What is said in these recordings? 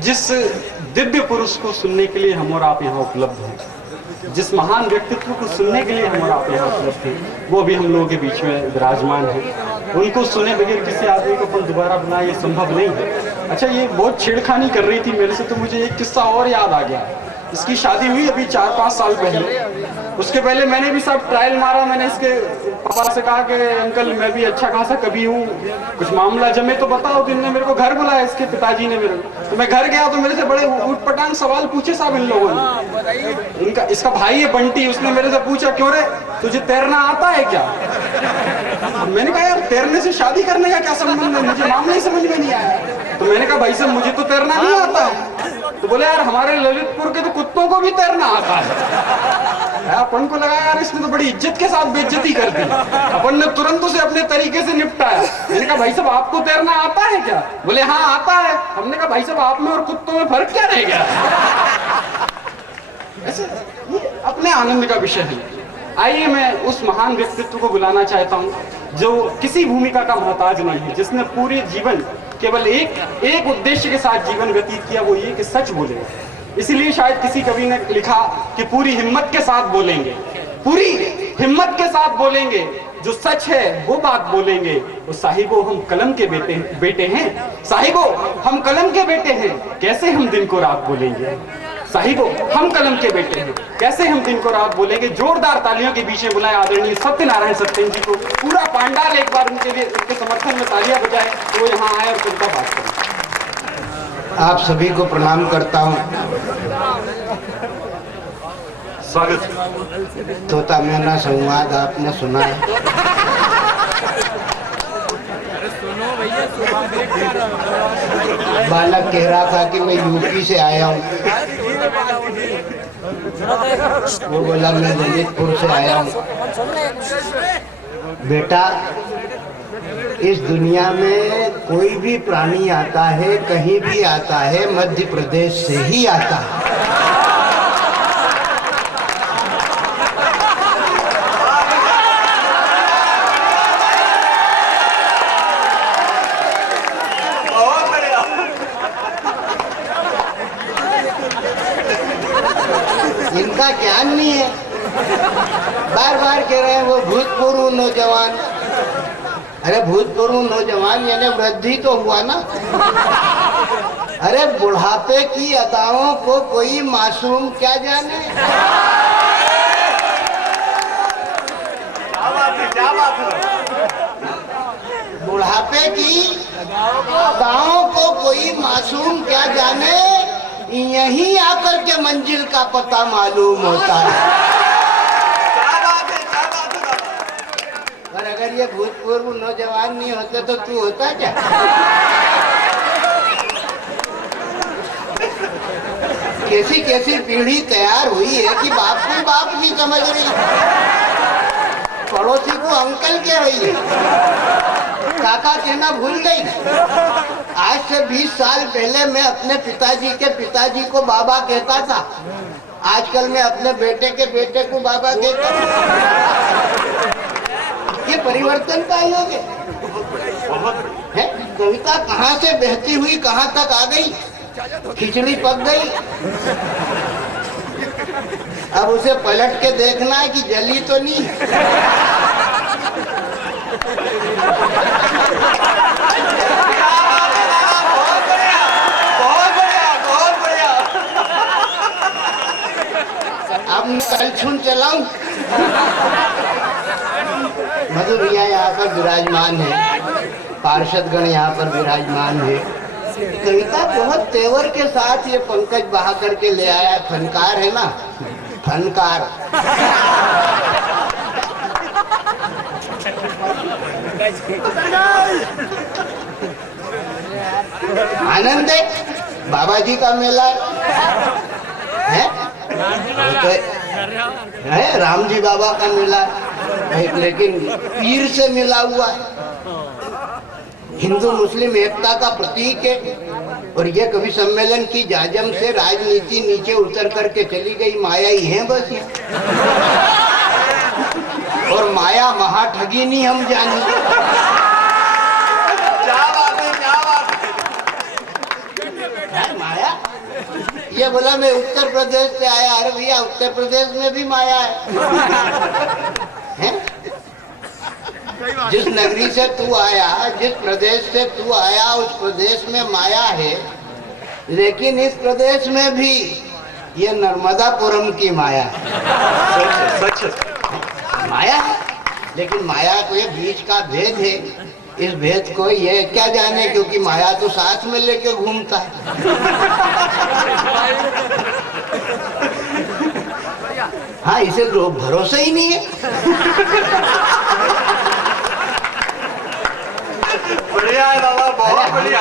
जिस दिव्य पुरुष को सुनने के लिए हम और आप यहाँ उपलब्ध हैं, जिस महान व्यक्तित्व को सुनने के लिए हम और आप यहाँ उपलब्ध हैं, वो अभी हम लोगों के बीच में विराजमान है। उनको सुने बगैर किसी आदमी को अपन दोबारा बुलाना ये संभव नहीं है। अच्छा, ये बहुत छेड़खानी कर रही थी मेरे से, तो मुझे एक किस्सा और याद आ गया। इसकी शादी हुई अभी 4-5 साल पहले। उसके पहले मैंने भी सब ट्रायल मारा। मैंने इसके पापा से कहा कि अंकल मैं भी अच्छा खासा कभी हूँ, कुछ मामला जमे तो बताओ। तो इनने मेरे को घर बुलाया, इसके पिताजी ने मेरे को। तो मैं घर गया तो मेरे से बड़े उटपटांग सवाल पूछे साहब इन लोगों ने। इसका भाई है बंटी, उसने मेरे से पूछा क्यों रे तुझे तैरना आता है क्या? मैंने कहा यार तैरने से शादी करने का क्या संबंध है, मुझे मामला ही समझ में नहीं आया। तो मैंने कहा भाई साहब मुझे तो तैरना नहीं आता है। तो बोले यार हमारे ललितपुर के तो कुत्तों को भी तैरना आता है। अपन को लगा यार इसने तो बड़ी इज्जत के साथ बेइज्जती कर दी। अपन ने तुरंत उसे अपने तरीके से निपटाया। मैंने कहा भाई साहब आपको तैरना आता है क्या? बोले हाँ आता है। हमने कहा भाई साहब आप में और कुत्तों में फर्क क्या रह गया? ऐसे अपने आनंद का विषय है। आइए मैं उस महान व्यक्तित्व को बुलाना चाहता हूं जो किसी भूमिका का मोहताज नहीं है, जिसने पूरे जीवन केवल एक उद्देश्य के साथ जीवन व्यतीत किया, वो ये कि सच बोले। इसीलिए शायद किसी कवि ने लिखा कि पूरी हिम्मत के साथ बोलेंगे, पूरी हिम्मत के साथ बोलेंगे, जो सच है वो बात बोलेंगे। तो साहिबो हम कलम के बेटे हैं, साहिबो हम कलम के बेटे हैं, कैसे हम दिन को रात बोलेंगे। साहिबो हम कलम के बेटे हैं, कैसे हम दिन को रात बोलेंगे। जोरदार तालियों के बीच में बुलाए आदरणीय सत्यनारायण सत्येन जी को। पूरा पांडाल एक बार उनके लिए, उनके समर्थन में तालियां बजाए तो वो यहाँ आए और कविता बात करें। आप सभी को प्रणाम करता हूँ। स्वागत। तोता मैना संवाद आपने सुना है। बालक कह रहा था कि मैं यूपी से आया हूँ। वो बोला मैं ललितपुर से आया हूँ। बेटा, इस दुनिया में कोई भी प्राणी आता है, कहीं भी आता है, मध्य प्रदेश से ही आता है। इनका ज्ञान नहीं है। बार बार कह रहे हैं वो भूतपूर्व नौजवान। अरे भूतपूर्व नौजवान यानी वृद्धि तो हुआ ना। अरे बुढ़ापे की अदाओं को कोई मासूम क्या जाने। बुढ़ापे की अदाओं को कोई मासूम क्या जाने, यहीं आकर के मंजिल का पता मालूम होता है। पर अगर ये भूतपूर्व नौजवान नहीं होते तो तू होता क्या? कैसी कैसी पीढ़ी तैयार हुई है कि बाप को बाप नहीं समझ रही, पड़ोसी को अंकल कह रही है, काका कहना भूल गई। आज से 20 साल पहले मैं अपने पिताजी को बाबा कहता था। आजकल मैं अपने बेटे के बेटे को बाबा कहता हूँ। ये परिवर्तन का योग है। कविता कहाँ से बहती हुई कहाँ तक आ गई, खिचड़ी पक गई। अब उसे पलट के देखना है कि जली तो नहीं। अब मैं कल छून चलाऊं। मधु भैया यहाँ पर विराजमान है, पार्षदगण यहाँ पर विराजमान है। कविता बहुत तेवर के साथ ये पंकज बहा करके ले आया। फनकार है ना, फनकार। आनंद है, बाबा जी का मेला है, है राम जी बाबा का मेला है, लेकिन पीर से मिला हुआ है। हिंदू मुस्लिम एकता का प्रतीक है। और ये कवि सम्मेलन की जाजम से राजनीति नीचे उतर करके चली गई। माया ही है बस ये। और माया महा ठगी नहीं हम जाने। ये बोला मैं उत्तर प्रदेश से आया। अरे भैया उत्तर प्रदेश में भी माया है? जिस नगरी से तू आया, जिस प्रदेश से तू आया, उस प्रदेश में माया है, लेकिन इस प्रदेश में भी ये नर्मदापुरम की माया है। सच है। माया है, लेकिन माया को ये बीच का भेद है। इस भेद को ये क्या जाने, क्योंकि माया तो साथ में लेके घूमता है। हाँ, इसे तो भरोसा ही नहीं है। बढ़िया है बाबा, बहुत बढ़िया।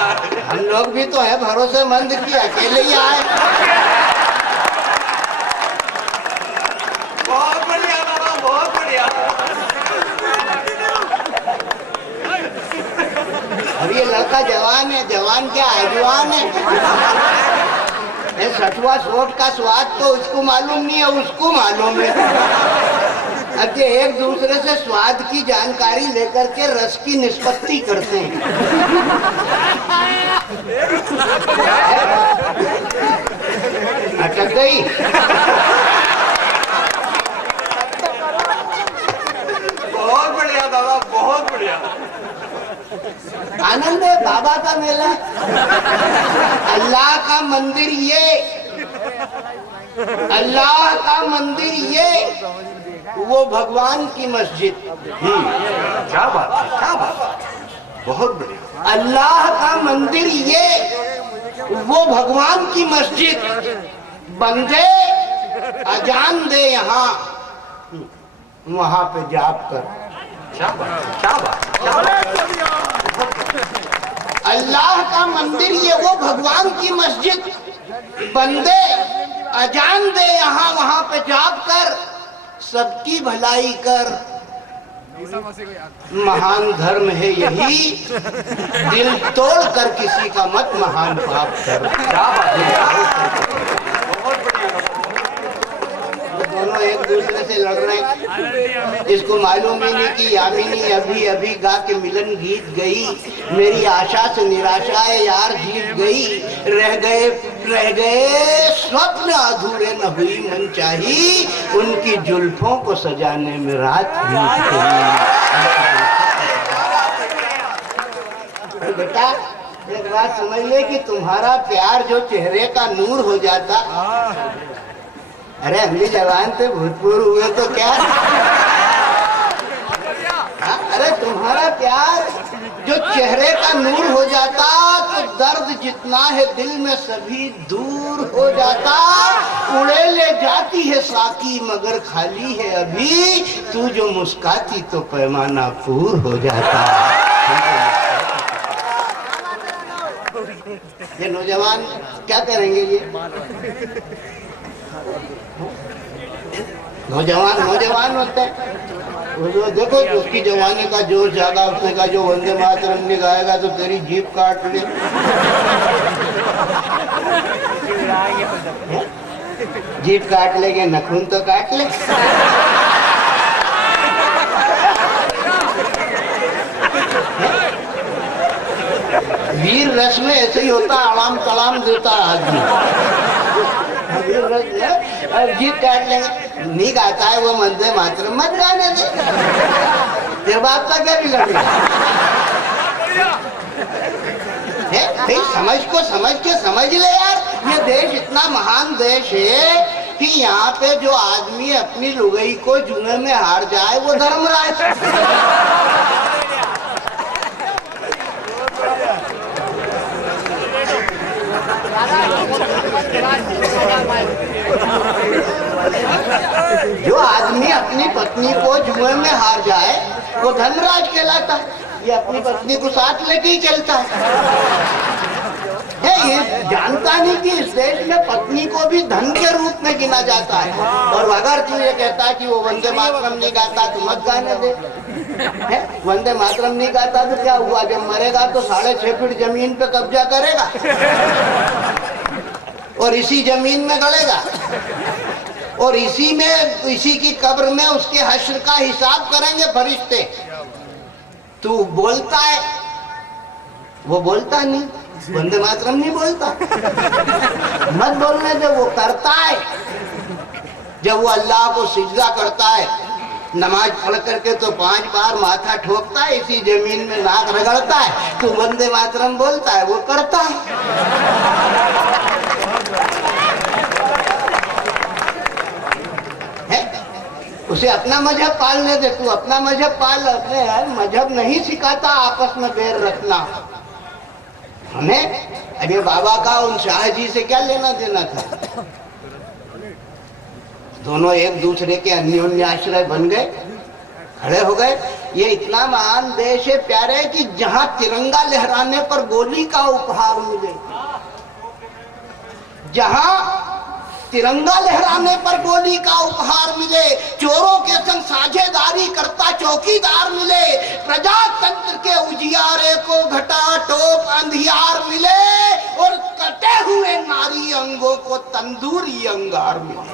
हम लोग भी तो है भरोसेमंद कि अकेले ही आए। बहुत बढ़िया बाबा, बहुत बढ़िया। और ये लड़का जवान है, जवान क्या जवान है। ये सठवा सोट का स्वाद तो उसको मालूम नहीं है, उसको मालूम है। अब ये एक दूसरे से स्वाद की जानकारी लेकर के रस की निष्पत्ति करते हैं। अटक गई। बहुत बढ़िया बाबा, बहुत बढ़िया। आनंद है बाबा का मेला, अल्लाह का मंदिर ये, अल्लाह का मंदिर ये, वो भगवान की मस्जिद। क्या बात है, क्या बात है, बहुत बढ़िया। अल्लाह का मंदिर ये, वो भगवान की मस्जिद। बंदे अजान दे यहाँ वहां पे जाप कर। क्या बात, क्या बात, क्या बात। अल्लाह का मंदिर ये, वो भगवान की मस्जिद। बंदे अजान दे यहाँ वहां पे जाप कर, सबकी भलाई कर। महान धर्म है यही, दिल तोड़ कर किसी का मत महान पाप कर। क्या बात है, बहुत बढ़िया। दोनों एक दूसरे से लड़ रहे हैं। इसको मालूम ही नहीं कि यामिनी अभी अभी गा के मिलन गीत गई। मेरी आशा से निराशाएं यार जीत गई। रह गए स्वप्न अधूरे, न हुई मनचाही। उनकी जुल्फों को सजाने में रात बीत गई। बेटा एक बात समझ ले कि तुम्हारा प्यार जो चेहरे का नूर हो जाता। अरे हम भी जवान थे, भूतपूर्व हुए तो क्या। अरे तुम्हारा प्यार जो चेहरे का नूर हो जाता, तो दर्द जितना है दिल में सभी दूर हो जाता। उड़े ले जाती है साकी मगर खाली है अभी। तू जो मुस्काती तो पैमाना पूर हो जाता। ये नौजवान क्या करेंगे? ये नौजवान होते हैं। वो देखो उसकी जवानी का जोश जागा। उसने कहा जो वंदे मातरम नहीं गाएगा तो तेरी जीप काट ले। जीप काट लेंगे, नखून तो काट ले। वीर रस में ऐसे ही होता, आराम कलाम देता आदमी। जीप काट लेंगे, नहीं गाता है वो वंदे मातरम, मत गाने दे। तेरे बाप का क्या बिगड़ है? समझ ले यार। ये देश इतना महान देश है कि यहाँ पे जो आदमी अपनी लुगाई को जुए में हार जाए वो धर्मराज। जो आदमी अपनी पत्नी को जुए में हार जाए वो धनराज कहलाता है। ये अपनी पत्नी को साथ लेके ही चलता है। ये जानता नहीं कि इस देश में पत्नी को भी धन के रूप में गिना जाता है। और अगर तू ये कहता है कि वो वंदे मातरम नहीं गाता तो मत गाने दे। वंदे मातरम नहीं गाता तो क्या हुआ? जब मरेगा तो 6.5 फीट जमीन पे कब्जा करेगा और इसी जमीन में गड़ेगा और इसी की कब्र में उसके हश्र का हिसाब करेंगे फरिश्ते। तू बोलता है, वो बोलता नहीं। वंदे मातरम नहीं बोलता। मत बोलने दे, वो करता है। जब वो अल्लाह को सिजदा करता है नमाज पढ़ करके तो 5 बार माथा ठोकता है, इसी जमीन में नाक रगड़ता है, तो वंदे मातरम बोलता है, वो करता है। उसे अपना मजहब पालने दे, तू अपना मजहब पाल। अपने यार मजहब नहीं सिखाता आपस में बैर रखना हमें। अरे बाबा का उन शाह जी से क्या लेना देना था? दोनों एक दूसरे के अन्योन्य आश्रय बन गए, खड़े हो गए। ये इतना महान देश है प्यारे कि जहां तिरंगा लहराने पर गोली का उपहार मिले, जहां तिरंगा लहराने पर गोली का उपहार मिले, चोरों के संग साझेदारी करता चौकीदार मिले, प्रजातंत्र के उजियारे को घटा टोप अंधियार मिले, और कटे हुए नारी अंगों को तंदूरी अंगार मिले।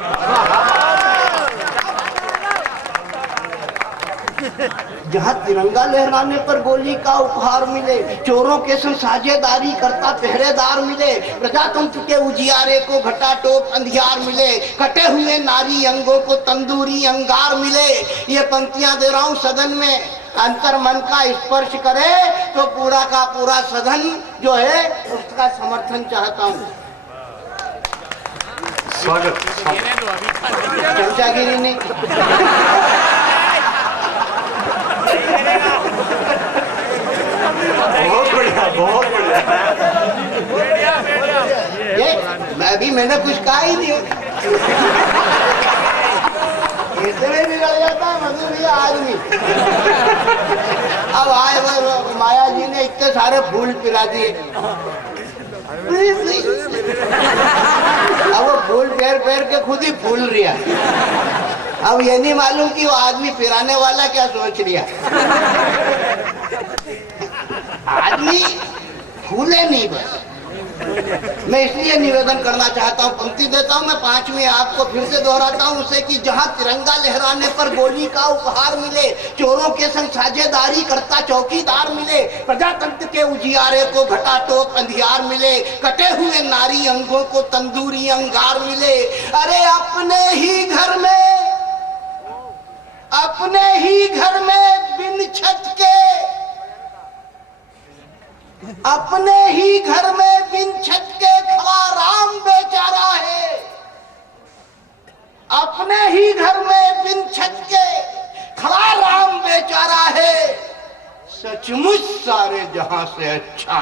जहां तिरंगा लहराने पर गोली का उपहार मिले, चोरों के संग साझेदारी करता पहरेदार मिले, प्रजातंत्र के उजियारे को घटा टोप अंधियार मिले, कटे हुए नारी अंगों को तंदूरी अंगार मिले। ये पंक्तियां दे रहा हूं सदन में, अंतर मन का स्पर्श करे तो पूरा का पूरा सदन जो है उसका समर्थन चाहता हूँ। स्वागत। चमचागिरी नहीं। बहुत बढ़िया, बहुत बढ़िया। ये मैंने कुछ कहा ही नहीं। इतने बिगड़ जाता है मतलब ये आदमी। अब आए वो माया जी ने इतने सारे फूल पिला दिए, अब वो फूल पैर पैर के खुद ही फूल रिया। अब ये नहीं मालूम कि वो आदमी पिराने वाला क्या सोच रिया। आदमी फूले नहीं बस। मैं इसलिए निवेदन करना चाहता हूँ, पंक्ति देता हूँ मैं 5वीं आपको फिर से दोहराता हूँ उसे कि जहाँ तिरंगा लहराने पर गोली का उपहार मिले, चोरों के संग साझेदारी करता चौकीदार मिले, प्रजातंत्र के उजियारे को घटा टोप अंधियार मिले, कटे हुए नारी अंगों को तंदूरी अंगार मिले। अरे अपने ही घर में बिन छत के, अपने ही घर में बिन छत के खड़ा राम बेचारा है, अपने ही घर में बिन छत के खड़ा राम बेचारा है, सचमुच सारे जहां से अच्छा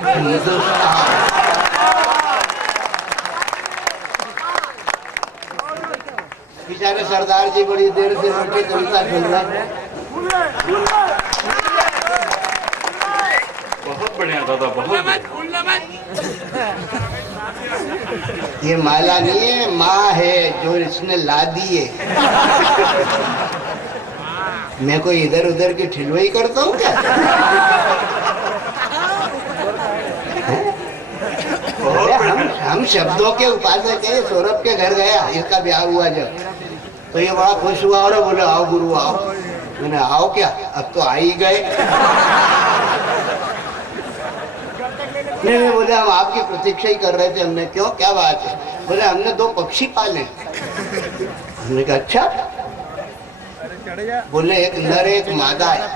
हिंदुस्तान। बेचारे सरदार जी बड़ी देर से बैठे, कविता खेल रहा है। बहुत बढ़िया दादा, बहुत बढ़िया। ये माला नहीं है, माँ है जो इसने ला दी है। मैं कोई इधर उधर की ठिलवाई करता हूँ क्या? हम शब्दों के उपासक है। सौरभ के घर गया, इसका ब्याह हुआ जब, तो ये बड़ा खुश हुआ और बोले आओ गुरु आओ। मैंने आओ क्या, अब तो आ ही गए। नहीं बोले हम आपकी प्रतीक्षा ही कर रहे थे। हमने क्यों, क्या बात है? बोले हमने 2 पक्षी पाले। हमने कहा अच्छा। बोले एक नर एक मादा है।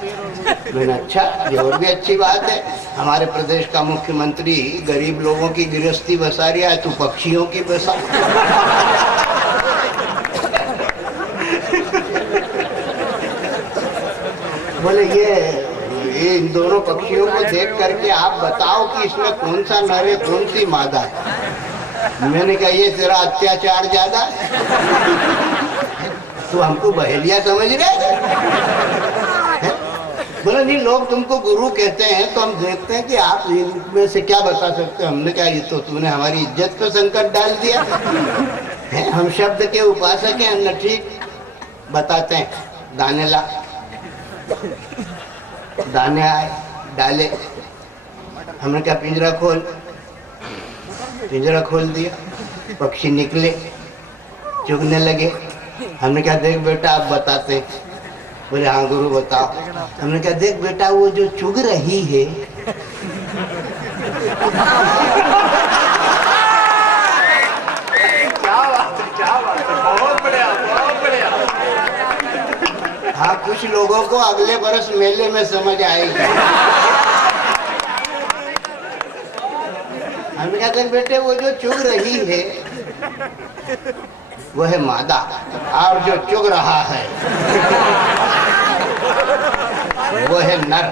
मैंने अच्छा, ये और भी अच्छी बात है। हमारे प्रदेश का मुख्यमंत्री गरीब लोगों की गृहस्थी बसा रहा है, तू पक्षियों की बसा। बोले ये इन दोनों पक्षियों को देख करके आप बताओ कि इसमें कौन सा नर है कौन सी मादा है। मैंने कहा ये तेरा अत्याचार ज्यादा है, तू हमको बहेलिया समझ रहे? बोले नहीं, लोग तुमको गुरु कहते हैं तो हम देखते हैं कि आप इनमें से क्या बता सकते हो। हमने कहा ये तो तूने हमारी इज्जत पे संकट डाल दिया है। हम शब्द के उपासक हैं। हमने ठीक बताते हैं, दाने ला। दाने आए, डाले। हमने क्या पिंजरा खोल, पिंजरा खोल दिया, पक्षी निकले, चुगने लगे। हमने क्या देख बेटा आप बताते? बोले हाँ गुरु बताओ। हमने क्या देख बेटा वो जो चुग रही है क्या बात है, क्या बात है, बहुत बढ़िया, बहुत बढ़िया। हाँ, कुछ लोगों को अगले बरस मेले में समझ आएगी। हम कहते हैं बेटे वो जो चुग रही है वो है मादा, और जो चुग रहा है वो है नर।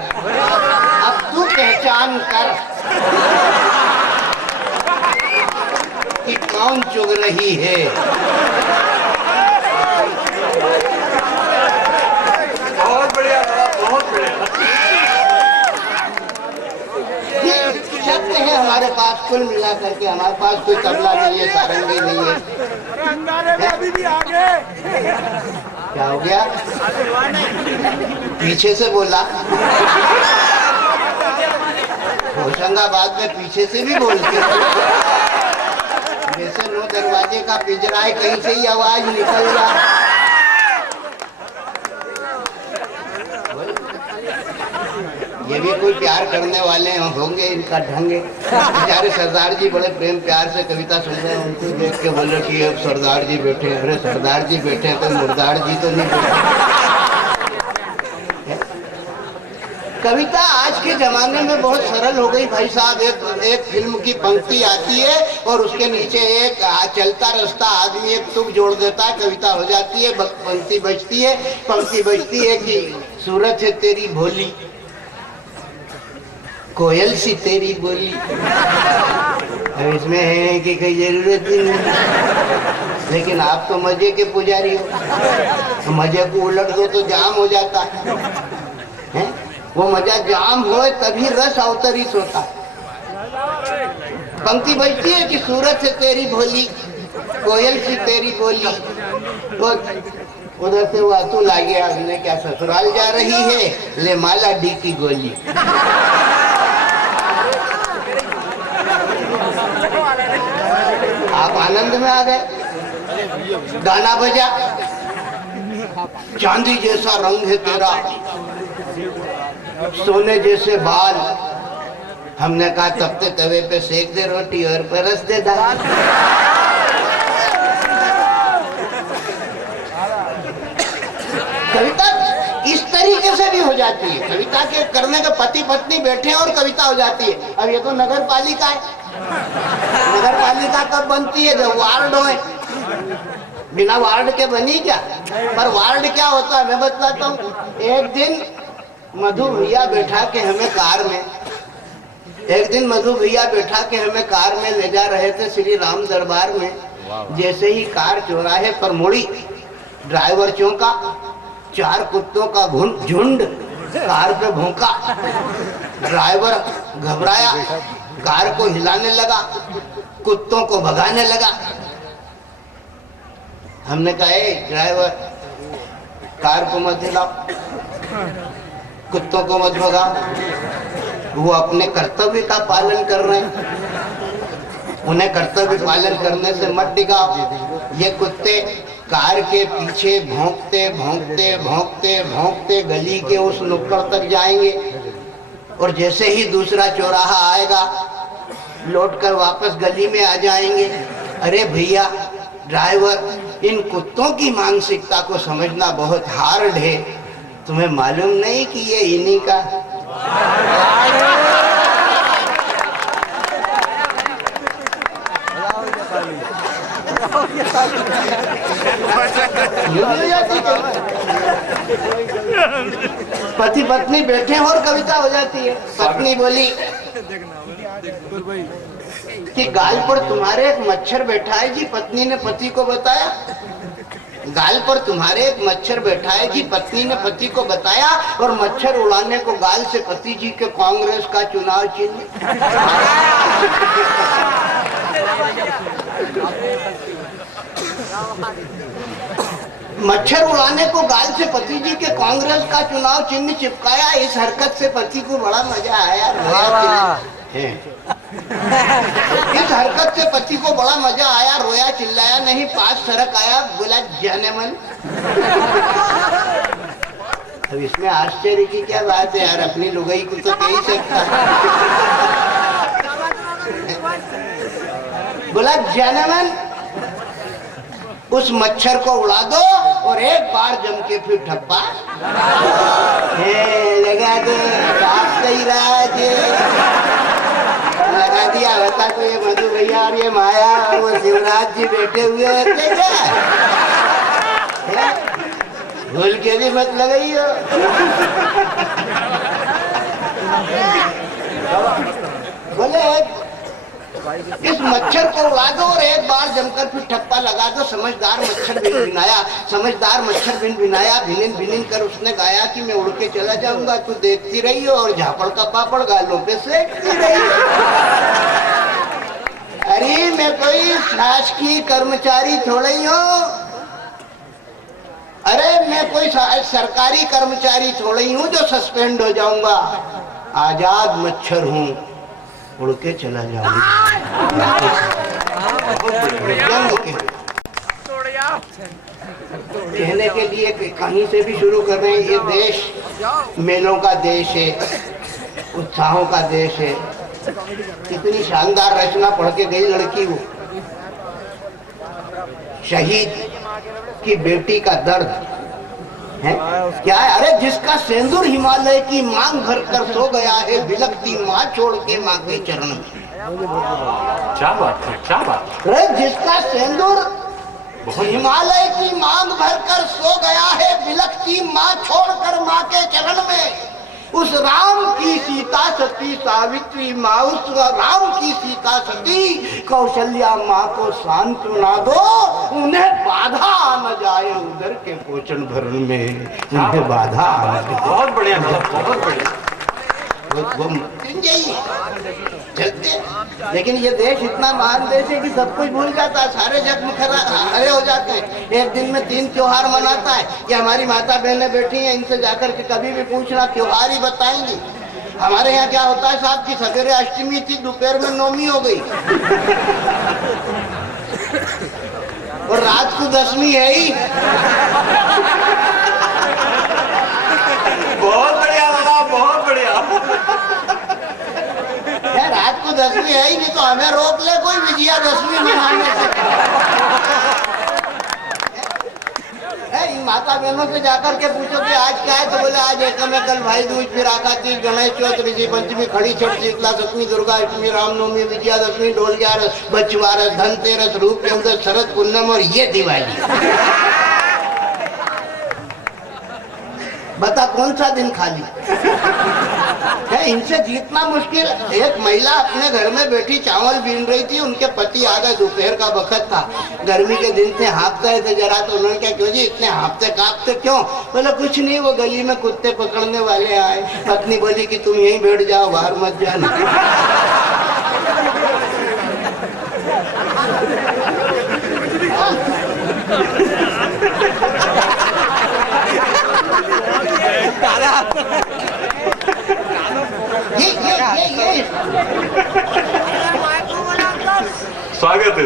अब तू पहचान कर कि कौन चुग रही है। बहुत बढ़िया, बहुत बढ़िया। ये शब्द है हमारे पास, कुल मिला करके हमारे पास कोई तबला नहीं है, सारंगी नहीं है। अभी भी आगे क्या हो गया? पीछे से बोला। होशंगाबाद में पीछे से भी बोलते हैं। जैसे नो दरवाजे का पिंजरा है, कहीं से ही आवाज निकल जाए। ये भी कोई प्यार करने वाले होंगे, इनका ढंग है। बेचारे सरदार जी बड़े प्रेम प्यार से कविता सुन रहे हैं, उनको देख के बोले कि अब सरदार जी बैठे हैं। अरे सरदार जी बैठे हैं, कोई मुर्दार जी तो नहीं बैठे। कविता आज के जमाने में बहुत सरल हो गई भाई साहब। एक फिल्म की पंक्ति आती है और उसके नीचे एक चलता रास्ता आदमी एक तुक जोड़ देता है, कविता हो जाती है। पंक्ति बजती है, पंक्ति बजती है कि सूरत है तेरी भोली, कोयल सी तेरी बोली। अब इसमें है कि कोई जरूरत ही नहीं, लेकिन आप तो मजे के पुजारी हो। मजे को उलट दो तो जाम हो जाता है। वो मजा जाम हो तभी रस अवतरित होता है। पंक्ति बजती है कि सूरत से तेरी भोली, कोयल सी तेरी बोली। तो उधर से वो अतुल आ गया, हमने क्या ससुराल जा रही है, ले माला डी की गोली। आप आनंद में आ गए। गाना बजा, चांदी जैसा रंग है तेरा, सोने जैसे बाल। हमने कहा तपते तवे पे सेक दे रोटी और परस दे दाल। कविता इस तरीके से भी हो जाती है। कविता के करने के पति पत्नी बैठे हैं और कविता हो जाती है। अब ये तो नगर पालिका है। नगर पालिका कब बनती है? जब वार्ड होए। बिना वार्ड के बनी क्या? पर वार्ड क्या होता है मैं बताता हूँ। एक दिन मधु भैया बैठा के हमें कार में, एक दिन मधु भैया बैठा के हमें कार में ले जा रहे थे श्री राम दरबार में। जैसे ही कार चौराहे पर मुड़ी, ड्राइवर चौंका, 4 कुत्तों का झुंड कार पे भौंका। ड्राइवर घबराया, कार को हिलाने लगा, कुत्तों को भगाने लगा। हमने कहा ए ड्राइवर, कार को मत हिलाओ, कुत्तों को मत भगाओ। वो अपने कर्तव्य का पालन कर रहे हैं, उन्हें कर्तव्य पालन करने से मत डिगाओ। ये कुत्ते कार के पीछे भौंकते भौंकते भौंकते भौंकते गली के उस नुक्कड़ तक जाएंगे और जैसे ही दूसरा चौराहा आएगा लौटकर वापस गली में आ जाएंगे। अरे भैया ड्राइवर, इन कुत्तों की मानसिकता को समझना बहुत हार्ड है। तुम्हें मालूम नहीं कि ये इन्हीं का पति पत्नी बैठे और कविता हो जाती है। पत्नी बोली कि गाल पर तुम्हारे एक मच्छर बैठा है जी। पत्नी ने पति को बताया, गाल पर तुम्हारे एक मच्छर बैठा है जी। पत्नी ने पति को बताया और मच्छर उड़ाने को गाल से पति जी के कांग्रेस का चुनाव चिन्ह। मच्छर उड़ाने को गाल से पति जी के कांग्रेस का चुनाव चिन्ह चिपकाया। इस हरकत से पति को बड़ा मजा आया। इस हरकत से पति को बड़ा मजा आया, रोया चिल्लाया नहीं, पास सरक आया, बोला जाने मन। अब इसमें आश्चर्य की क्या बात है यार, अपनी लुगाई को तो कह ही सकता है। बोला जनमन उस मच्छर को उड़ा दो और एक बार जम के फिर ठप्पा लगा दो। आप सही राज लगा दिया होता तो ये मधु भैया और ये माया और वो शिवराज जी बैठे हुए होते क्या? भूल के भी मत लगाइयो। बोले इस मच्छर को उड़ा दो और एक बार जमकर फिर ठप्पा लगा दो। समझदार मच्छर बिन भिनाया, समझदार मच्छर बिन भिनाया, भिनिन भिनिन कर उसने गाया कि मैं उड़ के चला जाऊंगा, तू देखती रही हो और झापड़ का पापड़ गालों पे सेकती रही। अरे मैं कोई शासकीय कर्मचारी थोड़ी हूँ, अरे मैं कोई सरकारी कर्मचारी थोड़ी हूँ जो सस्पेंड हो जाऊंगा। आजाद मच्छर हूँ, उड़ के चला जाऊंगा। कहने के लिए कहीं से भी शुरू कर रहे हैं। ये देश मेलों का देश है, उत्साहों का देश है। कितनी शानदार रचना पढ़ के गई लड़की वो, शहीद की बेटी का दर्द है क्या है? अरे जिसका सिंदूर हिमालय की मांग भर कर सो गया है, बिलखती माँ छोड़ के माँ के चरण में। क्या बात है, क्या बात है। अरे जिसका सिंदूर हिमालय की मांग भर कर सो गया है, बिलखती माँ छोड़कर माँ के चरण में। उस राम की सीता सती सावित्री माँ, उस राम की सीता सती कौशल्या माँ को सांत्वना दो, उन्हें बाधा न जाए उधर के पोषण भरण में, उन्हें बाधा आना। बहुत बढ़िया, बहुत बढ़िया। चलते, लेकिन ये देश इतना महान देश है कि सब कुछ भूल जाता है, सारे जख्म खड़े हो जाते हैं। एक दिन में 3 त्योहार मनाता है। ये हमारी माता बहनें बैठी हैं, इनसे जाकर के कभी भी पूछना, त्योहार ही बताएंगी। हमारे यहाँ क्या होता है साहब की सवेरे अष्टमी थी, दोपहर में नवमी हो गई और रात को 10वीं है ही। बहुत बढ़िया लगा, बहुत बढ़िया। रात को 10वीं है ही नहीं तो हमें रोक ले कोई विजयादशमी मनाने से। इन माता बहनों से जाकर के पूछो कि आज क्या है, तो बोले आज एकमेकल भाई दूज, फिर आकातीज, गणेश चौथ, ऋषि पंचमी, खड़ी छठ, शीतला सप्तमी, दुर्गा अष्टमी, रामनवमी, विजयादशमी, डोल ग्यारस, बछवारस, धनतेरस, रूप चौदस, शरद पूर्णिमा और ये दिवाली। बता कौन सा दिन खाली है? इनसे जीतना मुश्किल। एक महिला अपने घर में बैठी चावल बीन रही थी, उनके पति आ गए, दोपहर का वक्त था, गर्मी के दिन थे, हाँफते थे जरा, तो उन्होंने क्या, क्यों जी इतने हाँफते कांपते क्यों? बोले कुछ नहीं, वो गली में कुत्ते पकड़ने वाले आए। पत्नी बोली कि तुम यहीं बैठ जाओ, बाहर मत जाना। ये स्वागत है।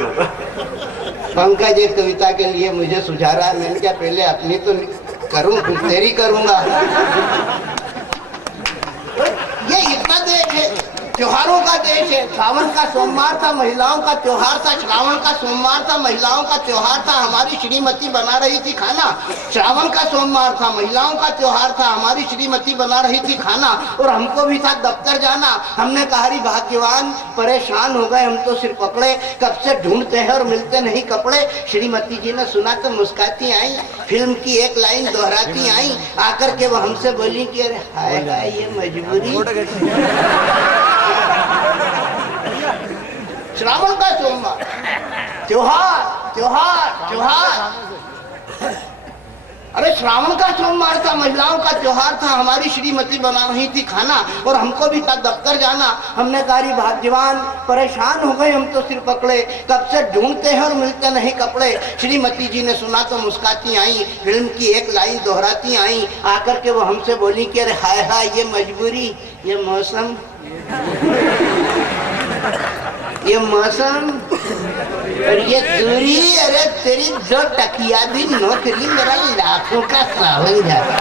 पंकज एक कविता के लिए मुझे सुझा रहा है। मैंने क्या पहले अपनी तो करूं, फिर तेरी करूंगा। ये इतना देश है, त्योहारों का देश है। सावन का सोमवार था, महिलाओं का त्योहार था। श्रावण का सोमवार था, महिलाओं का त्योहार था। हमारी श्रीमती बना रही थी खाना। श्रावण का सोमवार था, महिलाओं का त्योहार था। हमारी श्रीमती बना रही थी खाना और हमको भी था दफ्तर जाना। हमने कहा री भाग्यवान, परेशान हो गए हम तो सिर पकड़े, कब से ढूंढते हैं और मिलते नहीं कपड़े। श्रीमती जी ने सुना तो मुस्कुराती आई, फिल्म की एक लाइन दोहराती आई। आकर के वो हमसे बोली कि अरे हाय हाय ये मजबूरी। श्रावण का सोमवार, त्योहार त्योहार त्योहार। अरे श्रावण का सोमवार था, महिलाओं का त्योहार था। हमारी श्रीमती बना रही थी खाना और हमको भी था दफ्तर जाना। हमने कहा री भाग्यवान, परेशान हो गए हम तो सिर पकड़े, कब से ढूंढते हैं और मिलते नहीं कपड़े। श्रीमती जी ने सुना तो मुस्कुराती आई, फिल्म की एक लाइन दोहराती आई। आकर के वो हमसे बोली कि अरे हाय हाय ये मजबूरी, ये मौसम, ये मौसम और ये दूरी। अरे तेरी जो टकिया भी नौकरी, मेरा लाखों का सावन जाता।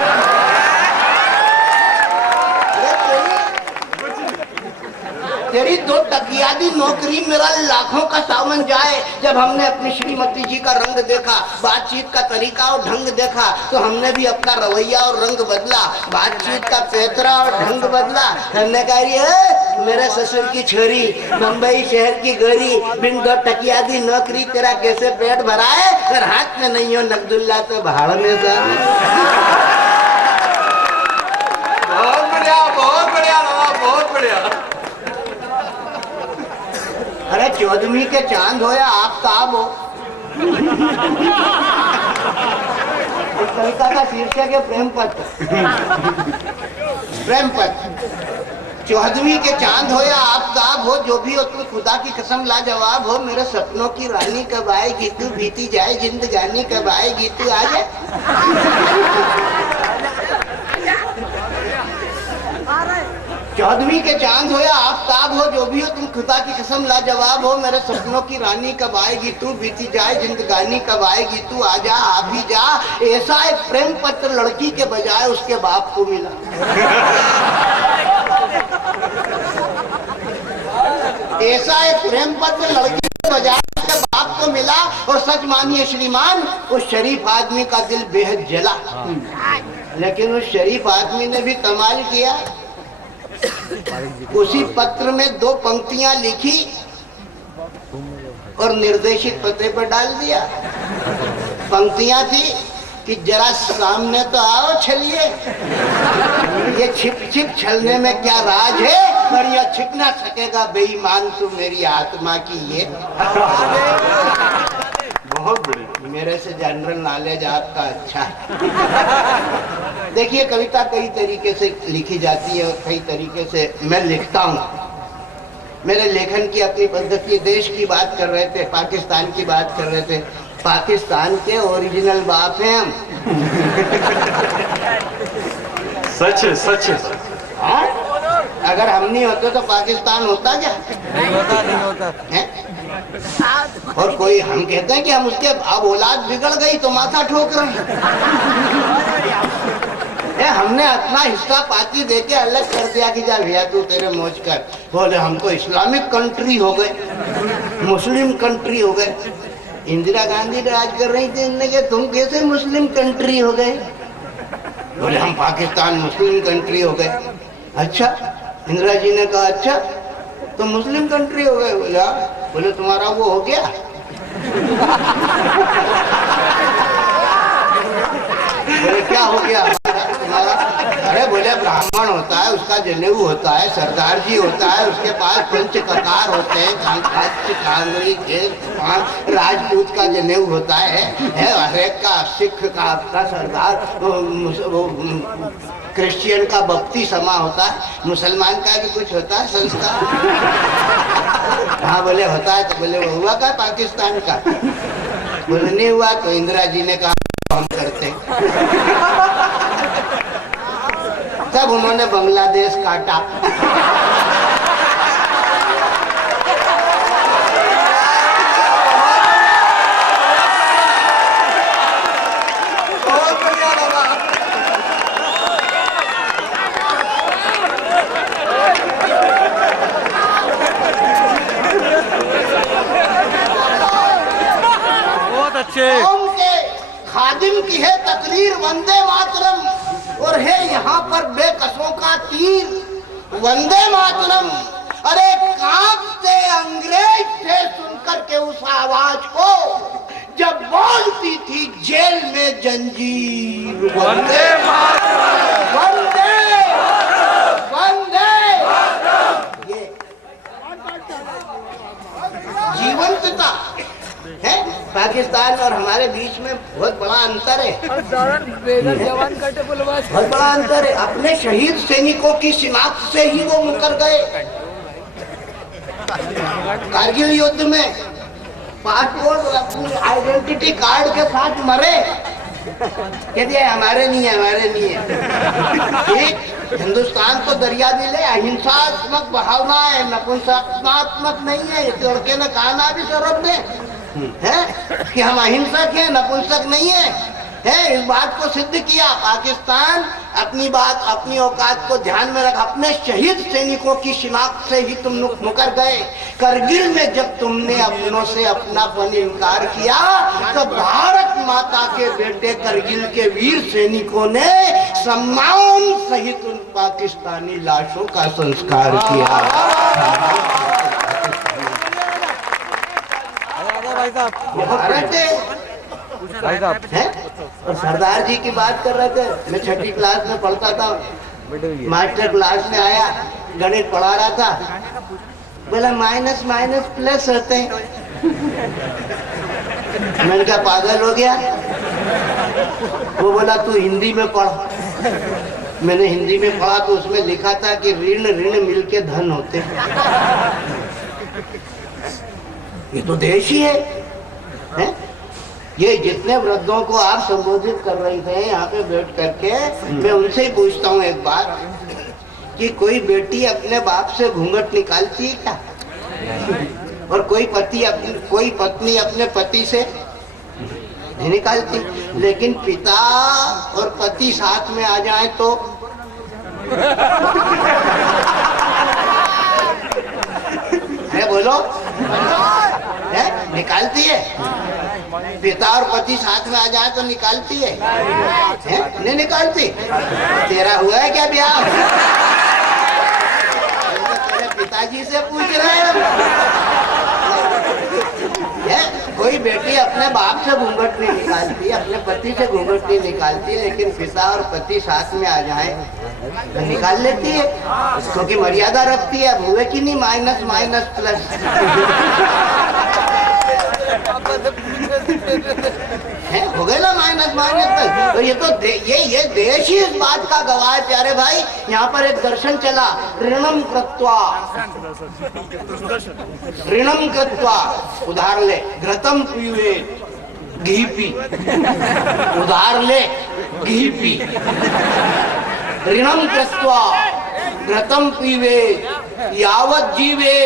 तेरी 2 टकियादी नौकरी मेरा लाखों का सावन जाए। जब हमने अपनी श्रीमती जी का रंग देखा, बातचीत का तरीका और ढंग देखा, तो हमने भी अपना रवैया और रंग बदला, बातचीत का पैतरा और ढंग बदला। हमने कहा ये मेरे ससुर की छोरी, मुंबई शहर की गोरी, बिन 2 टकियादी नौकरी, तेरा कैसे पेट भरा है? अगर हाथ में नहीं हो नकदुल्ला तो भाड़ में जा। बहुत बढ़िया, बहुत बढ़िया बाबा, बहुत बढ़िया। अरे 14वीं के चांद हो या आफ्ताब हो, इस कविता का शीर्षक है प्रेम पत्र। प्रेम पत्र। 14वीं के चांद हो या आफ्ताब हो, जो भी हो तुम खुदा की कसम लाजवाब हो। मेरे सपनों की रानी कब आएगी तू, बीती जाए जिंदगानी कब आएगी तू, आ जाए। 14वीं के चांद हो या आफ्ताब हो, जो भी हो तुम खुदा की कसम लाजवाब हो। मेरे सपनों की रानी कब आएगी तू, बीती जाए जिंदगानी कब आएगी तू, आ जा आ भी जा। ऐसा एक प्रेम पत्र लड़की के बजाय उसके बाप को मिला। ऐसा एक प्रेम पत्र लड़की के बजाय उसके बाप को मिला। और सच मानिए श्रीमान, उस शरीफ आदमी का दिल बेहद जला। लेकिन उस शरीफ आदमी ने भी कमाल किया। उसी पत्र में 2 पंक्तियां लिखी और निर्देशित पते पर डाल दिया। पंक्तियां थी कि जरा सामने तो आओ छलिए, ये छिप छिप छलने में क्या राज है, पर यह छिप ना सकेगा बेईमान तू मेरी आत्मा की ये। बहुत बढ़िया। मेरे से जनरल नॉलेज आपका अच्छा है। देखिए कविता कई तरीके से लिखी जाती है और कई तरीके से मैं लिखता हूँ। मेरे लेखन की अपनी पद्धति, देश की बात कर रहे थे, पाकिस्तान की बात कर रहे थे। पाकिस्तान के ओरिजिनल बाप हैं हम। सच है, सच है। हाँ? अगर हम नहीं होते तो पाकिस्तान होता क्या? नहीं होता। है? और कोई हम कहते हैं कि हम उसके अब औलाद बिगड़ गई तो माथा ठोक रहे हैं। हमने अपना हिस्सा पार्टी देके अलग कर दिया कि जा भैया तू तेरे मौज कर। बोले हम तो इस्लामिक कंट्री हो गए, मुस्लिम कंट्री हो गए। इंदिरा गांधी राज कर रही थी, इनने कहा तुम कैसे मुस्लिम कंट्री हो गए? बोले हम पाकिस्तान मुस्लिम कंट्री हो गए। अच्छा, इंदिरा जी ने कहा अच्छा तो मुस्लिम कंट्री हो गए? बोला, बोले तुम्हारा वो हो गया? बोले क्या हो गया तुम्हारा? अरे बोले ब्राह्मण होता है, उसका जनेऊ होता है, सरदार जी होता है, उसके पास पंच ककार होते हैं, कांगड़ी के 5 राजपूत का जनेऊ होता है हर एक का, सिख का आपका सरदार, क्रिश्चियन का बपती समा होता है, मुसलमान का भी कुछ होता है संस्कार। हाँ बोले होता है। तो बोले वो हुआ क्या पाकिस्तान का? बोले नहीं हुआ। तो इंदिरा जी ने कहा हम करते। तब उन्होंने बांग्लादेश काटा। कौम के खादिम की है तकरीर वंदे मातरम, और है यहाँ पर बेकसों का तीर वंदे मातरम। अरे कांपते अंग्रेज थे सुनकर के उस आवाज को, जब बोलती थी जेल में जंजीर वंदे मातरम, वंदे वंदे। ये जीवंतता है। पाकिस्तान और हमारे बीच में बहुत बड़ा अंतर है, बहुत बड़ा अंतर है। अपने शहीद सैनिकों की शिनाख्त से ही वो मुकर गए। कारगिल युद्ध में पासपोर्ट अपनी आइडेंटिटी कार्ड के साथ मरे, कहते हमारे नहीं है, हमारे नहीं है। ठीक, हिंदुस्तान तो दरिया दिल है, अहिंसात्मक भावना है, नपुंसकात्मक नहीं है। इस लड़के ने कहा ना भी सौरभ ने है कि हम अहिंसक हैं, नपुंसक नहीं है। है, इस बात को सिद्ध किया। पाकिस्तान अपनी बात, अपनी औकात को ध्यान में रख, अपने शहीद सैनिकों की शिनाख्त से ही तुम मुकर गए। करगिल में जब तुमने अपनों से अपनापन इनकार किया तो भारत माता के बेटे करगिल के वीर सैनिकों ने सम्मान सहित उन पाकिस्तानी लाशों का संस्कार किया। भारत है। और सरदार जी की बात कर रहे थे, मैं छठी क्लास में पढ़ता था, मास्टर क्लास में आया, गणित पढ़ा रहा था, बोला माइनस माइनस प्लस होते हैं। मैंने कहा पागल हो गया। वो बोला तू हिंदी में पढ़। मैंने हिंदी में पढ़ा तो उसमें लिखा था कि ऋण ऋण मिलके धन होते। ये तो देश ही है? ये जितने वृद्धों को आप संबोधित कर रहे थे यहाँ पे बैठ करके, मैं उनसे ही पूछता हूँ एक बात कि कोई बेटी अपने बाप से घूंघट निकालती है क्या? और कोई पत्नी अपने पति से नहीं निकालती। लेकिन पिता और पति साथ में आ जाए तो है, बोलो, है? निकालती है। पिता और पति साथ में आ जाए तो निकालती है? नहीं निकालती। तेरा हुआ है क्या ब्याह? तेरे पिताजी से पूछ रहे हैं। कोई बेटी अपने बाप से घूंघट नहीं निकालती, अपने पति से घूंघट नहीं निकालती, लेकिन पिता और पति साथ में आ जाए तो निकाल लेती है, क्योंकि मर्यादा रखती है। हुए कि नहीं माइनस माइनस प्लस? है, हो गए ना माइनस माइनस तक। तो ये तो ये देश ही इस बात का गवाह है प्यारे भाई। यहाँ पर एक दर्शन चला, ऋणम कृत्वा, ऋणम कृत्वा, उधार ले, घृतम पीवे, घी पी, उधार ले, घी पी, ऋणम कृत्वा घृतम पीवे, यावत जीवे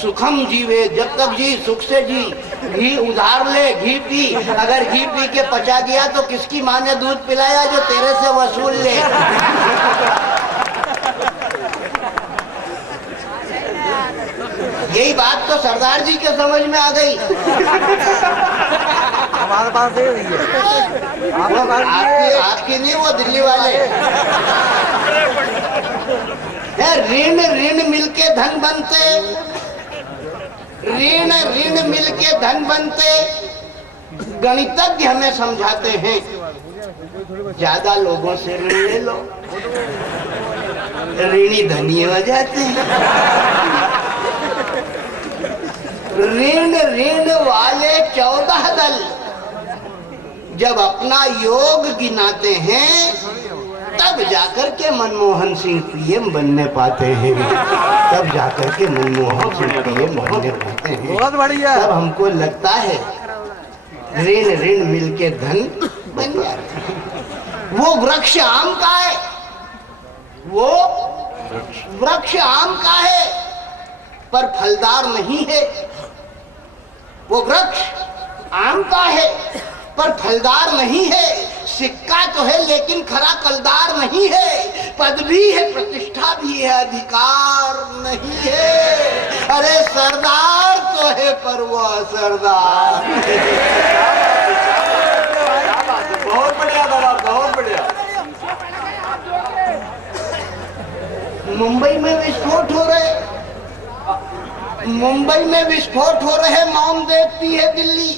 सुखम जीवे, जब तक जी सुख से जी। घी उधार ले, घी पी, अगर घी पी के पचा गया तो किसकी माँ ने दूध पिलाया जो तेरे से वसूल ले। यही बात तो सरदार जी के समझ में आ गई। हमारे पास दे रही है, आपकी नहीं, वो दिल्ली वाले। ऋण ऋण मिलके धन बनते, ऋण ऋण मिलके धन बनते। गणितज्ञ हमें समझाते हैं ज्यादा लोगों से ऋण ले लो, ऋणी धनी हो जाते हैं। ऋण ऋण वाले 14 दल जब अपना योग गिनाते हैं तब जाकर के मनमोहन सिंह पीएम बनने पाते हैं, तब जाकर के मनमोहन सिंह पीएम बनने पाते हैं। बहुत बढ़िया। तब हमको लगता है ऋण ऋण मिलके धन बन जाते हैं। वो वृक्ष आम का है, वो वृक्ष आम का है पर फलदार नहीं है। वो वृक्ष आम का है पर फलदार नहीं है। सिक्का तो है लेकिन खरा कलदार नहीं है। पद भी है, प्रतिष्ठा भी है, अधिकार नहीं है। अरे सरदार तो है पर वो असरदार। बहुत बढ़िया दादा, बहुत बढ़िया। मुंबई में विस्फोट हो रहे, मुंबई में विस्फोट हो रहे, मौन देखती है दिल्ली।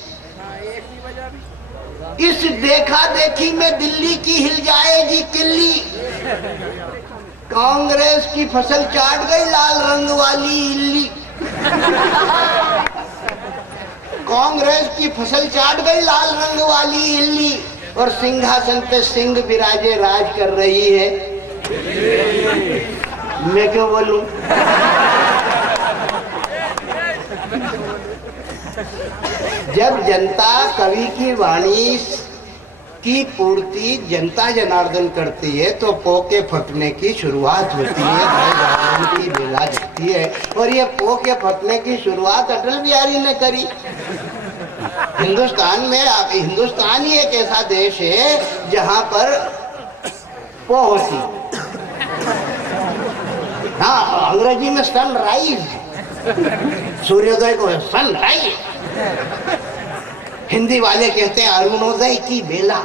इस देखा देखी में दिल्ली की हिल जाएगी किल्ली। कांग्रेस की फसल चाट गई लाल रंग वाली इल्ली। कांग्रेस की फसल चाट गई लाल रंग वाली इल्ली, और सिंहासन पे सिंह विराजे राज कर रही है। मैं क्यों बोलूं? जब जनता कवि की वाणी की पूर्ति जनता जनार्दन करती है तो पोके फटने की शुरुआत होती है, भय की बेला जगती है। और ये पोके फटने की शुरुआत अटल बिहारी ने करी। हिंदुस्तान में हिंदुस्तान ही एक ऐसा देश है जहां पर वो होती, हाँ अंग्रेजी में सनराइज, सूर्योदय को सनराइज, हिंदी वाले कहते हैं अरुणोदय की बेला,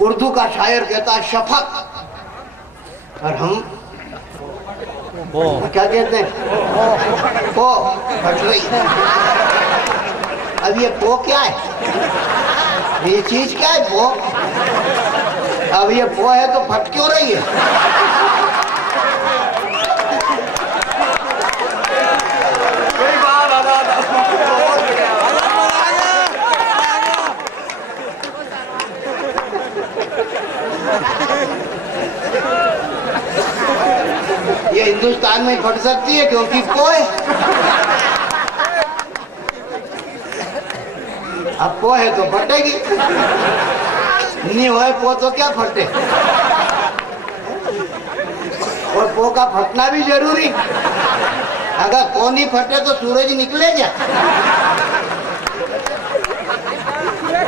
उर्दू का शायर कहता है शफक, और हम क्या कहते हैं पो, फट रही। अब ये पो क्या है, ये चीज क्या है पो, अब ये पो है तो फट क्यों रही है? कोई बात आधा बहुत बढ़िया। ये हिंदुस्तान में फट सकती है क्योंकि पो है। अब पो है तो फटेगी, नहीं होए पो तो क्या फटे, और पो का फटना भी जरूरी, अगर पो नहीं फटे तो सूरज निकले क्या?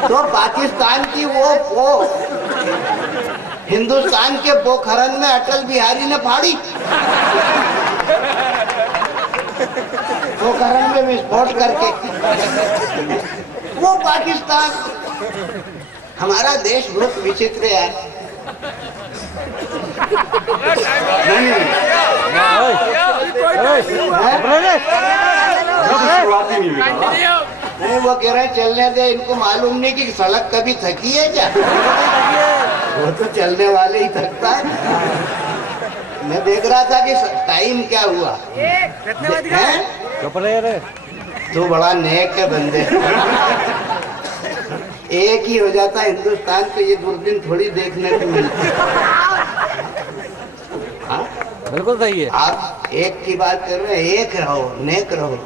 तो पाकिस्तान की वो पो हिंदुस्तान के पोखरण में अटल बिहारी ने फाड़ी, पोखरण में विस्फोट करके। वो पाकिस्तान, हमारा देश बहुत विचित्र है। शुरुआती नहीं हुई। नहीं वो कह रहे हैं चलने दे, इनको मालूम नहीं कि सड़क कभी थकी है क्या, वो तो चलने वाले ही थकता है। मैं देख रहा था कि टाइम क्या हुआ, तो बड़ा नेक है बंदे, एक ही हो जाता है हिंदुस्तान पे, ये दूरबीन थोड़ी देखने को मिलती। हाँ बिल्कुल सही है। आप एक की बात कर रहे हैं, एक रहो, नेक रहो,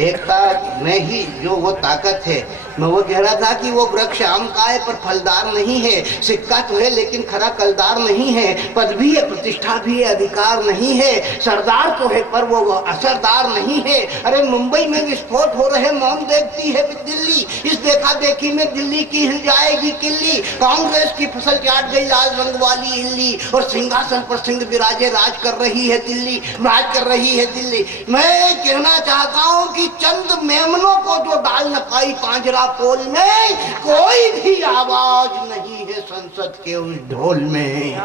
एकता में ही जो वो ताकत है। मैं वो कह रहा था कि वो वृक्ष आम का है पर फलदार नहीं है, सिक्का तो है लेकिन खरा कलदार नहीं है, पद भी है प्रतिष्ठा भी है अधिकार नहीं है, सरदार तो है पर वो असरदार नहीं है। अरे मुंबई में विस्फोट हो रहे मौन देखती है दिल्ली, इस देखा देखी में दिल्ली की हिल जाएगी किल्ली, कांग्रेस की फसल चाट गई लाल रंग वाली इल्ली, और सिंहासन पर सिंह विराजे राज कर रही है दिल्ली, राज कर रही है दिल्ली। मैं कहना चाहता हूँ कि चंद मेमनों को जो डाल न पाई पांजरा पोल में, कोई भी आवाज नहीं है संसद के उस ढोल में।